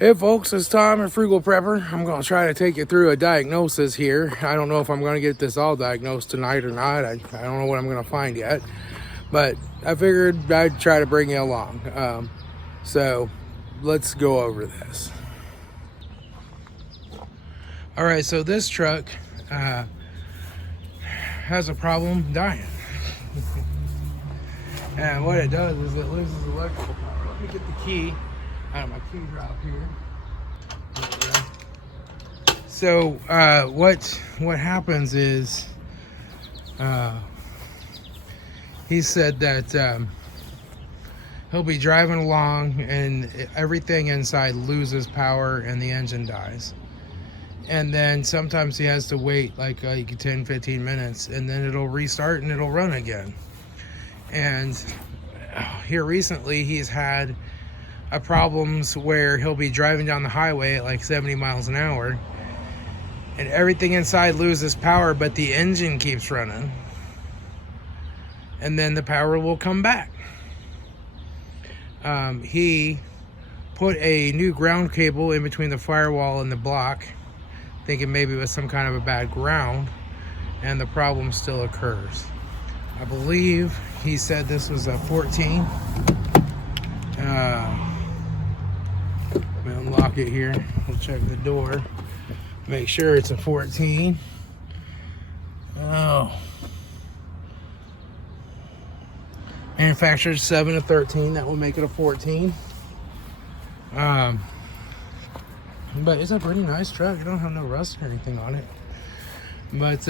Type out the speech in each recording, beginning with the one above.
Hey folks, it's Tom at Frugal Prepper. I'm going to try to take you through a diagnosis here. I don't know if I'm going to get this all diagnosed tonight or not. I don't know what I'm going to find yet. But I figured I'd try to bring you along. So let's go over this. Alright, so this truck has a problem dying. And what it does is it loses electrical power. Let me get the key out of my key drop here. So what happens is he said that he'll be driving along and everything inside loses power and the engine dies. And then sometimes he has to wait like 10-15 minutes and then it'll restart and it'll run again. And here recently he's had problems where he'll be driving down the highway at like 70 miles an hour and everything inside loses power, but the engine keeps running, and then the power will come back. He put a new ground cable in between the firewall and the block, thinking maybe it was some kind of a bad ground, and the problem still occurs. I believe he said this was a 14. Let me unlock it here. We'll check the door. Make sure it's a 14. Oh. Manufactured 7 to 13. That will make it a 14. But it's a pretty nice truck. You don't have no rust or anything on it. But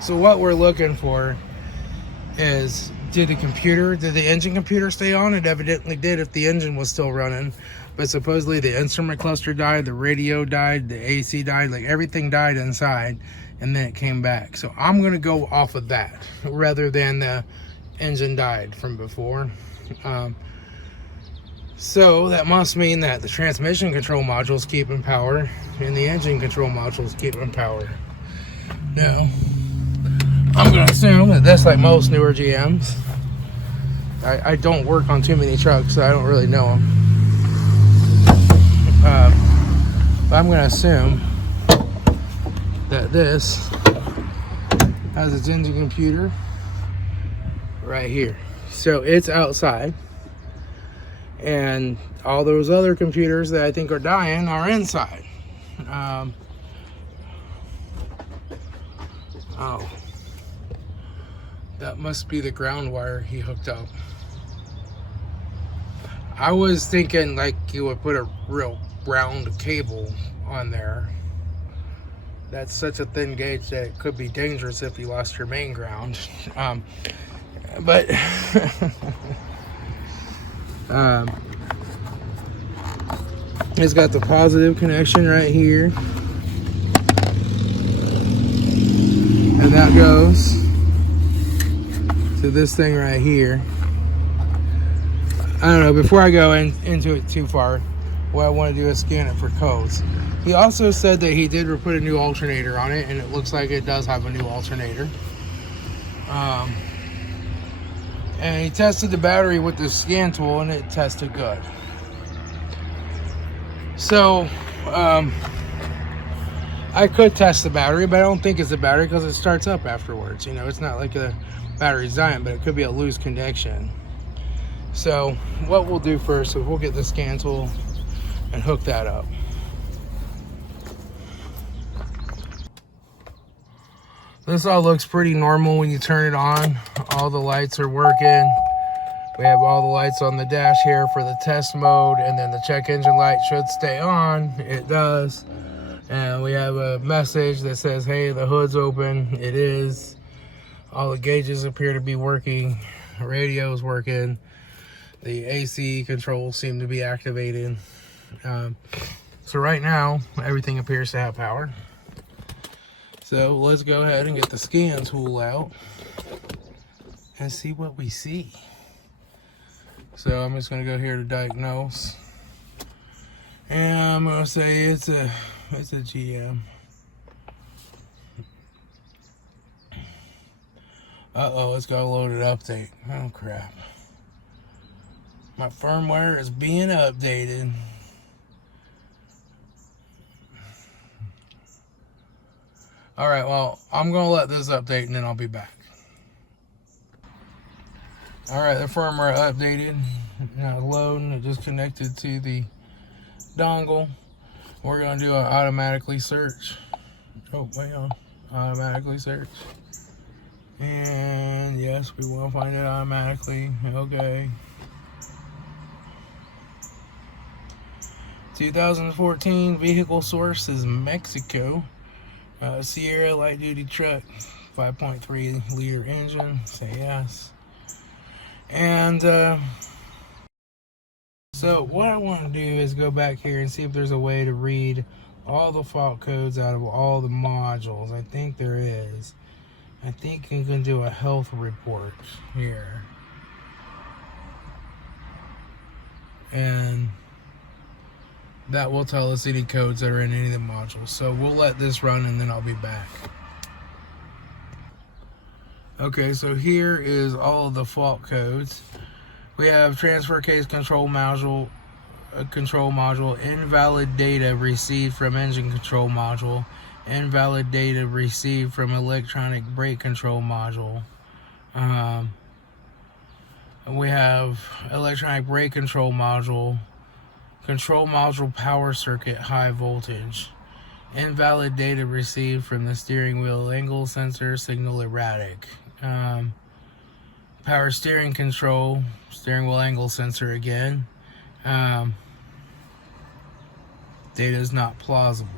so what we're looking for is, did the engine computer stay on? It evidently did if the engine was still running, but supposedly the instrument cluster died, the radio died, the AC died, like everything died inside, and then it came back. So I'm gonna go off of that rather than the engine died from before. So that must mean that the transmission control module is keeping power and the engine control module is keeping power. Now, I'm going to assume that that's like most newer GMs. I don't work on too many trucks, so I don't really know them. But I'm going to assume that this has its engine computer right here. So it's outside. And all those other computers that I think are dying are inside. Oh. That must be the ground wire he hooked up. I was thinking like you would put a real round cable on there. That's such a thin gauge that it could be dangerous if you lost your main ground. But it's got the positive connection right here. And that goes to this thing right here. I don't know, before I go into it too far, what I want to do is scan it for codes. He also said that he did put a new alternator on it, and it looks like it does have a new alternator. And he tested the battery with the scan tool, and it tested good. So, I could test the battery, but I don't think it's a battery because it starts up afterwards. You know, it's not like a battery's dying, but it could be a loose connection. So what we'll do first is we'll get the scan tool and hook that up. This all looks pretty normal when you turn it on. All the lights are working. We have all the lights on the dash here for the test mode, and then the check engine light should stay on. It does. And we have a message that says, hey, the hood's open. It is. All the gauges appear to be working. The radio's working. The AC controls seem to be activated. So right now, everything appears to have power. So let's go ahead and get the scan tool out and see what we see. So I'm just gonna go here to diagnose. And I'm gonna say it's a GM. Uh-oh, it's got a loaded update. Oh crap. My firmware is being updated. All right, well, I'm going to let this update and then I'll be back. All right, the firmware updated. Now loading. It just connected to the dongle. We're going to do an automatically search. Oh, wait on. Automatically search. And yes, we will find it automatically. Okay. 2014 vehicle source is Mexico. Sierra light duty truck, 5.3 liter engine. Say yes. And so what I want to do is go back here and see if there's a way to read all the fault codes out of all the modules. I think there is. I think you can do a health report here. And that will tell us any codes that are in any of the modules. So we'll let this run and then I'll be back. Okay, so here is all of the fault codes. We have transfer case control module, invalid data received from engine control module, invalid data received from electronic brake control module. We have electronic brake control module power circuit high voltage, invalid data received from the steering wheel angle sensor signal erratic, power steering control steering wheel angle sensor again, data is not plausible.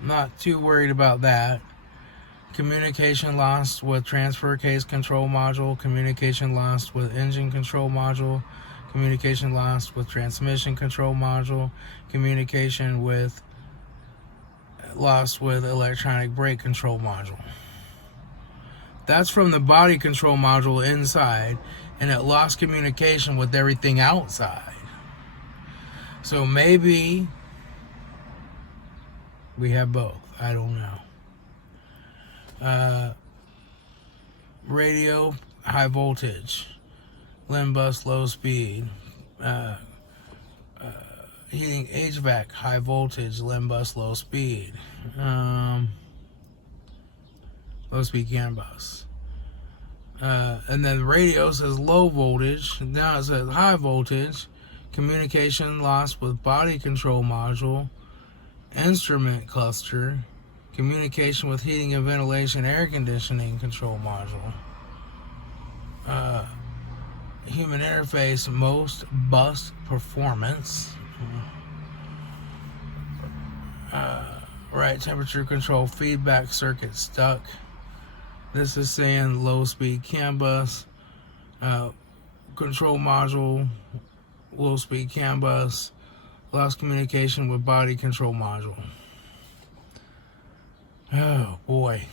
Not too worried about that. Communication lost with transfer case control module, communication lost with engine control module, communication lost with transmission control module, communication lost with electronic brake control module. That's from the body control module inside, and it lost communication with everything outside. So maybe we have both. I don't know. Radio high voltage, LIN bus low speed, heating HVAC high voltage, LIN bus low speed, low speed CAN bus. And then the radio says low voltage. Now it says high voltage. Communication lost with body control module, instrument cluster, communication with heating and ventilation air conditioning control module, human interface most bus performance, right temperature control feedback circuit stuck. This is saying low speed CAN bus, control module, low speed CAN bus, lost communication with body control module. Oh boy.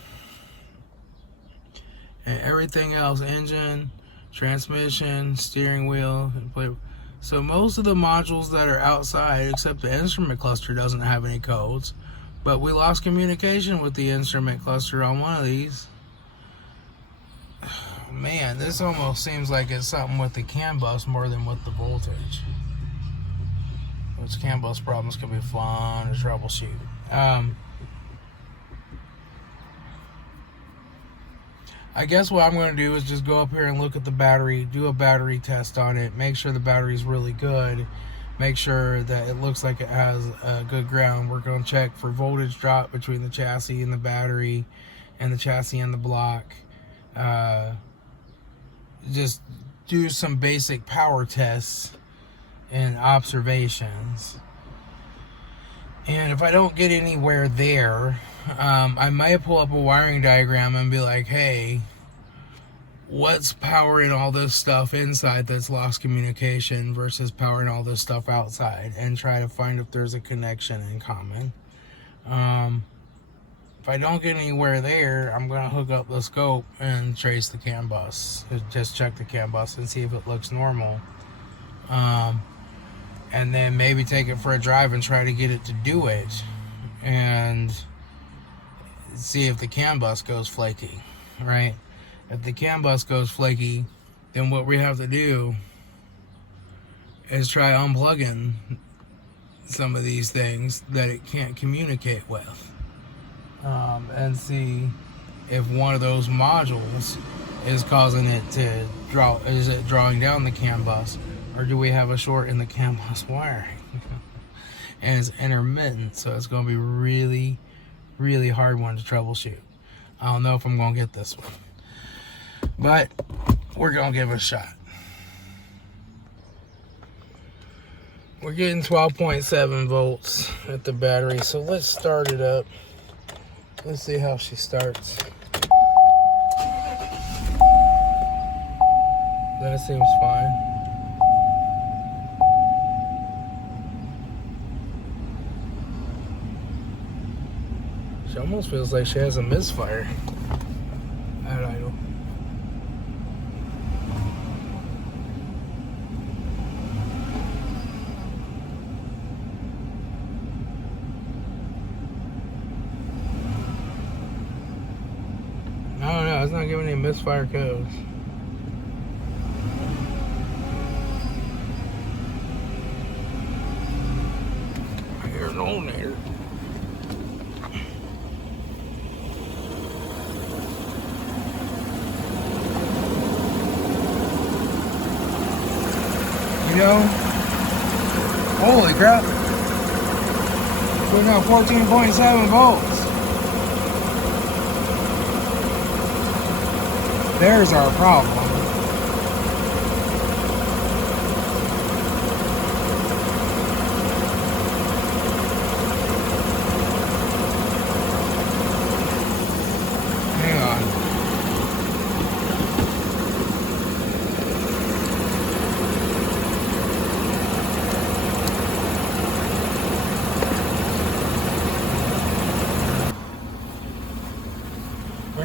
And everything else, engine, transmission, steering wheel. So most of the modules that are outside, except the instrument cluster, doesn't have any codes. But we lost communication with the instrument cluster on one of these. Man, this almost seems like it's something with the CAN bus more than with the voltage. Which CAN bus problems can be fun to troubleshoot. I guess what I'm going to do is just go up here and look at the battery, do a battery test on it, make sure the battery's really good, make sure that it looks like it has a good ground. We're going to check for voltage drop between the chassis and the battery, and the chassis and the block. Just do some basic power tests and observations. And if I don't get anywhere there, I might pull up a wiring diagram and be like, hey, what's powering all this stuff inside that's lost communication versus powering all this stuff outside, and try to find if there's a connection in common. If I don't get anywhere there, I'm going to hook up the scope and trace the CAN bus. Just check the CAN bus and see if it looks normal. And then maybe take it for a drive and try to get it to do it. And see if the CAN bus goes flaky, right? If the CAN bus goes flaky, then what we have to do is try unplugging some of these things that it can't communicate with. and see if one of those modules is causing it to draw. Is it drawing down the CAN bus, or do we have a short in the CAN bus wiring? And it's intermittent, so it's going to be really, really hard one to troubleshoot. I don't know if I'm going to get this one, but we're going to give it a shot. We're getting 12.7 volts at the battery, so let's start it up. Let's see how she starts. That seems fine. She almost feels like she has a misfire at idle. I don't know, it's not giving any misfire codes. I hear an alternator. You know, holy crap, we're now 14.7 volts. There's our problem. Hang on.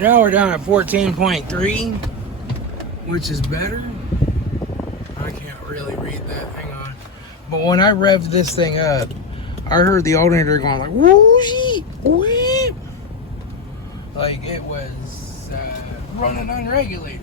Now we're down at 14.3, which is better. I can't really read that. Hang on. But when I revved this thing up, I heard the alternator going like whooshie, whoop, like it was running unregulated.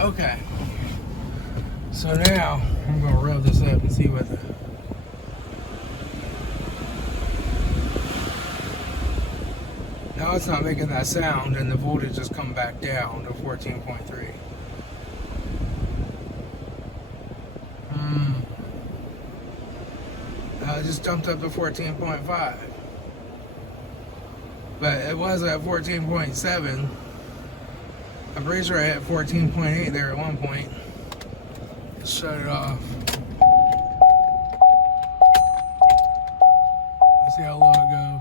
Okay, so now I'm going to rev this up and see what the... Now it's not making that sound and the voltage has come back down to 14.3. Now it just jumped up to 14.5. But it was at 14.7. I'm pretty sure I hit 14.8 there at one point. Let's shut it off. Let's see how low it goes.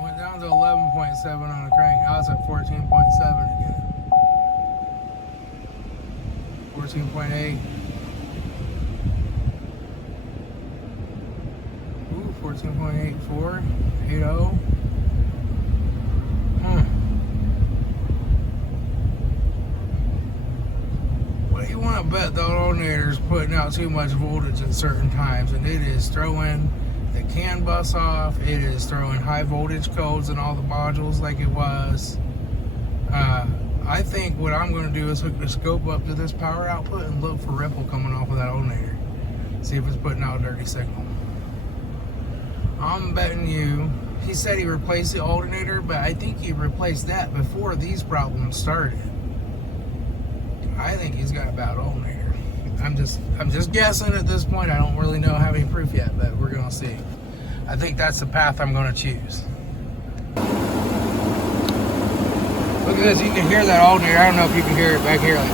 Went down to 11.7 on the crank. Now it's at 14.7 again. 14.8. Ooh, 14.84. 80. You want to bet the alternator is putting out too much voltage at certain times, and it is throwing the CAN bus off. It is throwing high voltage codes in all the modules like it was. I think what I'm going to do is hook the scope up to this power output and look for ripple coming off of that alternator. See if it's putting out a dirty signal. I'm betting you, he said he replaced the alternator, but I think he replaced that before these problems started. I think he's got a bad alternator. I'm just guessing at this point. I don't really know, have any proof yet, but we're gonna see. I think that's the path I'm gonna choose. Look at this, you can hear that alternator. I don't know if you can hear it back here. Like,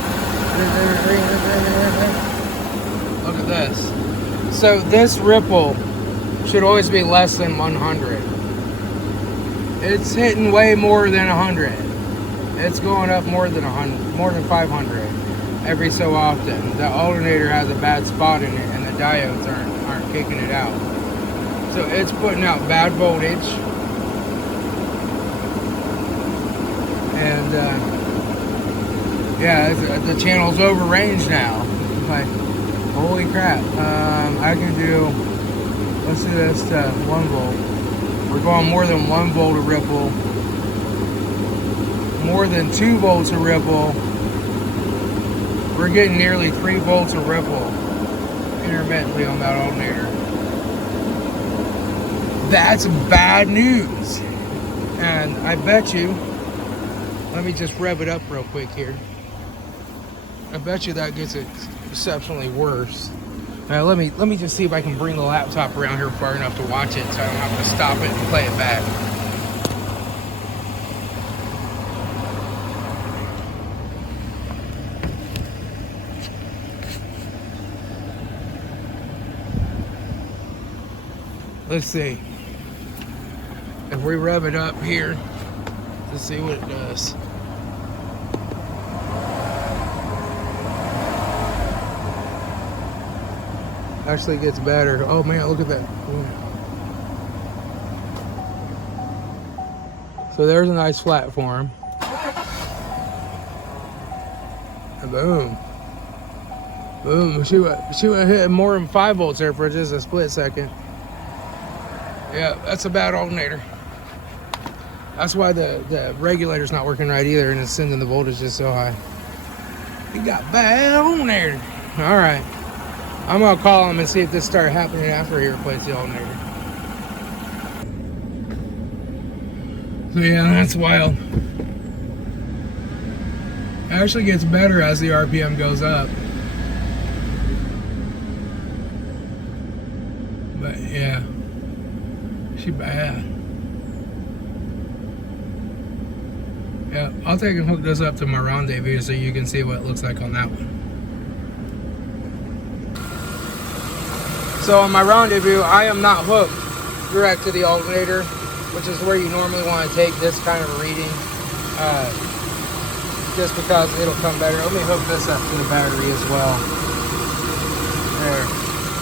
look at this. So this ripple should always be less than 100. It's hitting way more than 100. It's going up more than 100, more than 500. every so often. The alternator has a bad spot in it, and the diodes aren't kicking it out. So it's putting out bad voltage, and yeah, the channel's over range now. Like, holy crap! I can do. Let's do this to 1 volt. We're going more than 1 volt a ripple, more than 2 volts a ripple. We're getting nearly 3 volts a ripple intermittently on that alternator. That's bad news. And I bet you, let me just rev it up real quick here. I bet you that gets it exceptionally worse. Now let me just see if I can bring the laptop around here far enough to watch it so I don't have to stop it and play it back. Let's see. If we rev it up here, let's see what it does. Actually gets better. Oh man, look at that. So there's a nice flat form. And boom. Boom. She went hitting more than 5 volts there for just a split second. Yeah, that's a bad alternator. That's why the regulator's not working right either, and it's sending the voltage just so high. You got bad alternator. All right. I'm gonna call him and see if this started happening after he replaced the alternator. So yeah, that's wild. It actually gets better as the RPM goes up. But yeah, she bad. Yeah, I'll take and hook this up to my rendezvous so you can see what it looks like on that one. So on my rendezvous, I am not hooked direct to the alternator, which is where you normally want to take this kind of a reading, just because it'll come better. Let me hook this up to the battery as well. There.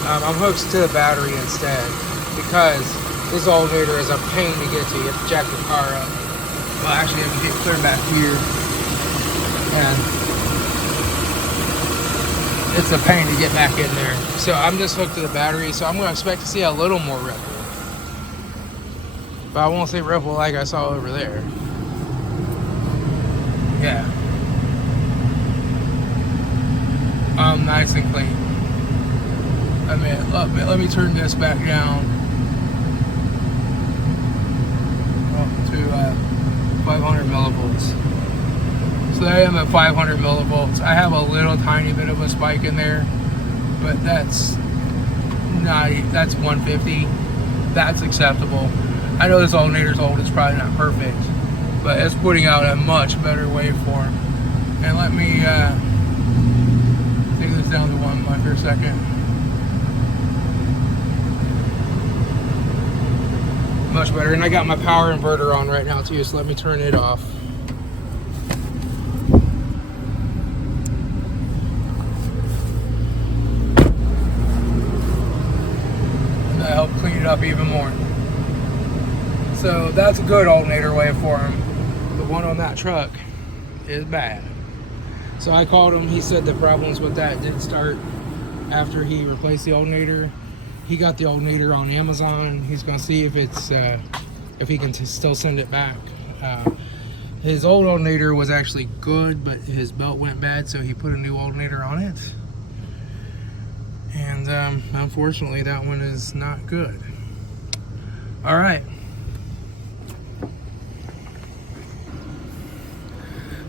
I'm hooked to the battery instead, because this alternator is a pain to get to. You have to jack the car up. Well, actually, I have to get clear back here, and it's a pain to get back in there. So I'm just hooked to the battery, so I'm going to expect to see a little more ripple. But I won't see ripple like I saw over there. Yeah. Nice and clean. Let me turn this back down to 500 millivolts. So I am at 500 millivolts. I have a little tiny bit of a spike in there, but that's 150. That's acceptable. I know this alternator's old, it's probably not perfect, but it's putting out a much better waveform. And let me take this down to 1 for a second. Much better. And I got my power inverter on right now too, so let me turn it off. That helped clean it up even more. So that's a good alternator waveform. The one on that truck is bad. So I called him. He said the problems with that didn't start after he replaced the alternator. He got the alternator on Amazon. He's gonna see if it's if he can still send it back. His old alternator was actually good, but his belt went bad, so he put a new alternator on it. And unfortunately, that one is not good. All right.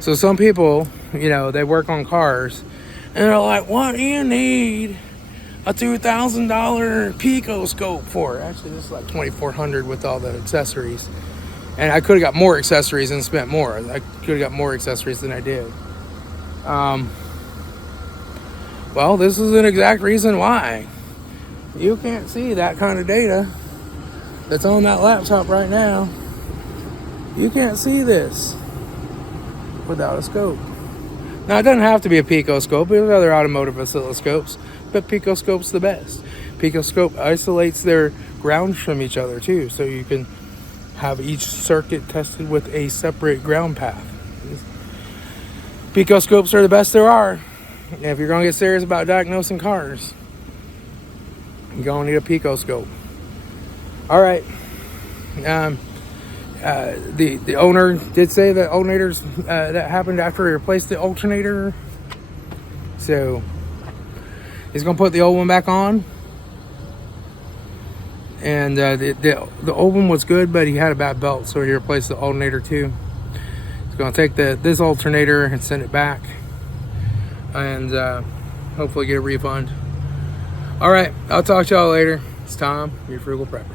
So some people, you know, they work on cars, and they're like, "What do you need a $2,000 Pico Scope for?" Actually, this is like $2,400 with all the accessories. And I could have got more accessories and spent more. I could have got more accessories than I did. Well, this is an exact reason why. You can't see that kind of data that's on that laptop right now. You can't see this without a scope. Now, it doesn't have to be a Pico Scope. There's other automotive oscilloscopes, but Pico Scope's the best. Pico Scope isolates their grounds from each other too, so you can have each circuit tested with a separate ground path. Pico Scopes are the best there are. And if you're going to get serious about diagnosing cars, you're going to need a Pico Scope. All right. The owner did say that alternators that happened after he replaced the alternator. So he's going to put the old one back on. And the old one was good, but he had a bad belt, so he replaced the alternator too. He's going to take this alternator and send it back, and hopefully get a refund. All right, I'll talk to y'all later. It's Tom, your Frugal Prepper.